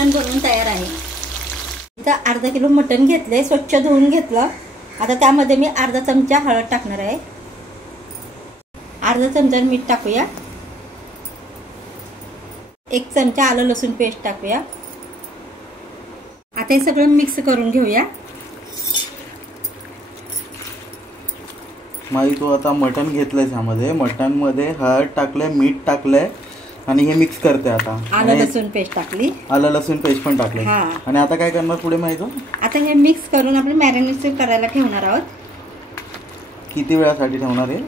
मटण बनवून तयार आहे। इथं अर्धा किलो मटण घेतले, स्वच्छ धुवून घेतलं। आता त्यामध्ये मी अर्धा चमचा हळद टाकणार आहे, अर्धा चमचा मीठ टाकूया, 1 चमचा आलं लसूण पेस्ट टाकूया। आता हे सगळं मिक्स करून घेऊया। माई तू आता मटण घेतलंय, ह्यामध्ये मटण मध्ये हळद टाकलंय, मीठ टाकलंय आणि हे मिक्स करते। आता आलं लसूण पेस्ट टाकली, आलं लसूण पेस्ट पण टाकले। आणि आता काय करणार पुढे माहिती? आता हे मिक्स करून आपण मॅरिनेट करायला ठेवणार आहोत। किती वेळासाठी ठेवणार आहे?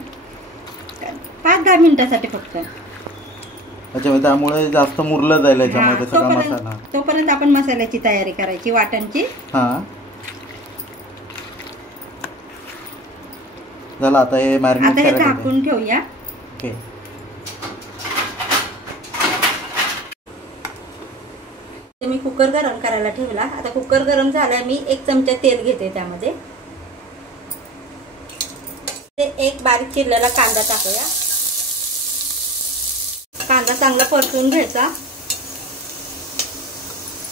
5-10 मिनिटांसाठी फक्त। अच्छा, त्यामुळे जास्त मुरलं जाईल याच्यामध्ये सगळा मसाला। तोपर्यंत आपण मसाल्याची तयारी करायची, वाटणची। झालं, आता हे मॅरिनेट करायचं, झाकून ठेवूया। ओके, मी कुकर गरम करायला ठेवला। आता कुकर गरम झालाय, मी 1 चमचा तेल घेते, त्यामध्ये 1 बारीक चिरलेला कांदा टाकूया। कांदा चांगला परतून घ्यायचा।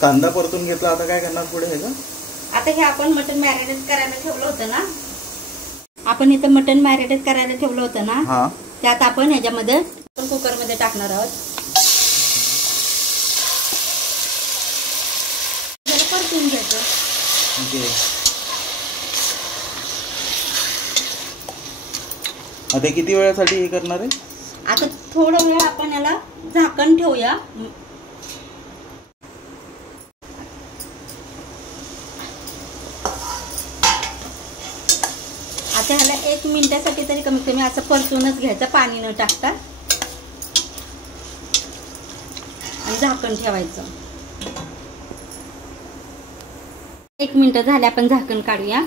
कांदा परतून घेतला, आता काय करणार पुढे? आता हे आपण मटण मॅरिनेट करायला ठेवलं होतं ना, आपण इथं मटण मॅरिनेट करायला ठेवलं होतं ना, त्यात आपण ह्याच्यामध्ये कुकर मध्ये टाकणार आहोत। परतून घ्यायचं। आता किती वेळासाठी हे करणार आहे? आता थोडा वेळ आपण याला झाकण ठेवूया। आता ह्याला 1 मिनिटासाठी तरी कमीत कमी असं परतूनच घ्यायचं, पाणी न टाकता, आणि झाकण ठेवायचं। 1 मिनिट झाले, आपण झाकण काढूया।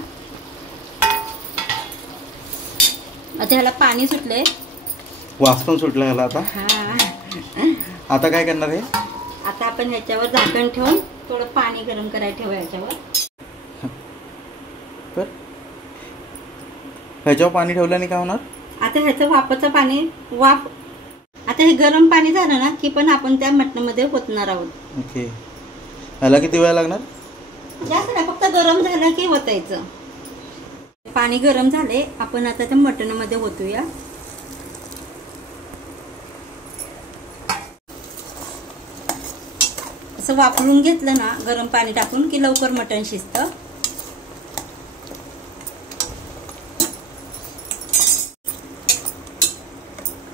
आता ह्याला पाणी सुटले, वास पण सुटला ह्याला आता। आता काय करणार आहे? आता आपण ह्याच्यावर झाकण ठेवून थोडं पाणी गरम करायला ठेवूया ह्याच्यावर। ह्याच्यावर पाणी ठेवल्याने काय होणार? आता ह्याचं वाफाचं पाणी, आता हे गरम पाणी झालं ना की पण आपण त्या मटणामध्ये ओतणार आहोत। ओके, ह्याला किती वेळ लागणार? जास्त नाही, फक्त गरम झालं की ओतायचं। पाणी गरम झाले, आपण आता त्या मटणामध्ये ओतूया। असं वापरून घेतलं ना गरम पाणी टाकून की लवकर मटण शिजतं।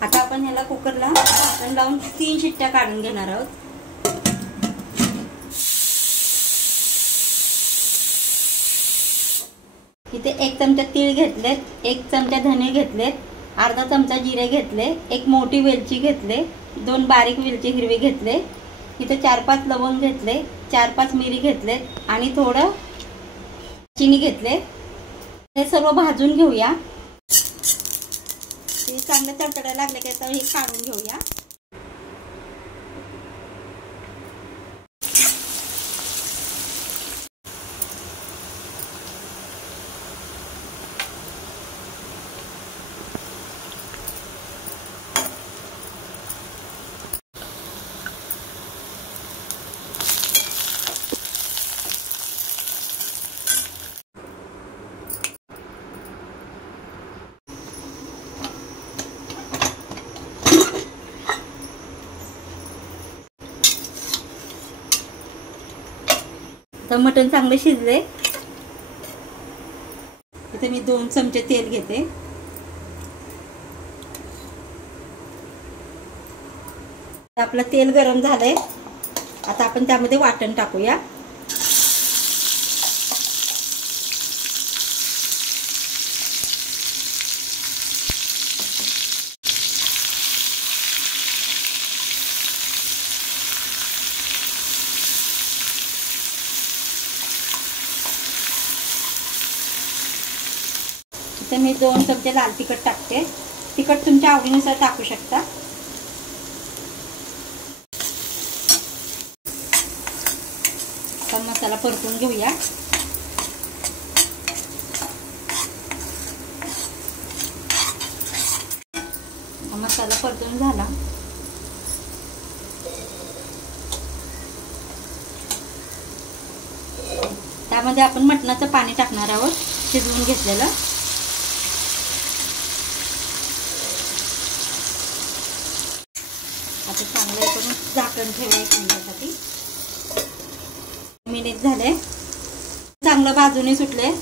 आता आपण ह्याला कुकरला झाकण लावून 3 शिट्ट्या काढून घेणार आहोत। इथे 1 चमचा तीळ घेतलेत, 1 चमचा धने घेतलेत, अर्धा चमचा जिरे घेतले, 1 मोठी वेलची घेतले, 2 बारीक वेलची हिरवी घेतले, इथे 4-5 लवंग घेतले, 4-5 मिरी घेतले आणि थोडं चिनी घेतले। हे सर्व भाजून घेऊया। ते चांगले तडतडायला लागले की हे काढून घेऊया। तर मटण चांगले शिजले। इथे मी 2 चमचे तेल घेते। आपलं तेल गरम झालंय, आता आपण त्यामध्ये वाटण टाकूया। इथे मी 2 चमचे लाल तिखट टाकते। तिखट तुमच्या आवडीनुसार टाकू शकता। मसाला परतून घेऊया। मसाला परतून झाला, यामध्ये आपण मटणाचं पाणी टाकणार आहोत, शिजवून घेतलेलं. आता चांगलं करून झाकण ठेवायचं मिनिटासाठी. मिनिट झाले, चांगलं भाजून सुटले.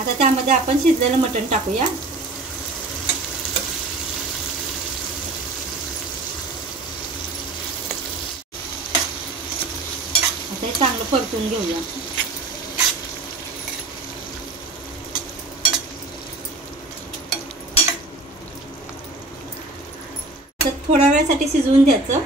आता त्यामध्ये आपण शिजलेलं मटण टाकूया. आता हे चांगलं परतून घेऊया. तर थोड्या वेळासाठी शिजवून द्यायचं.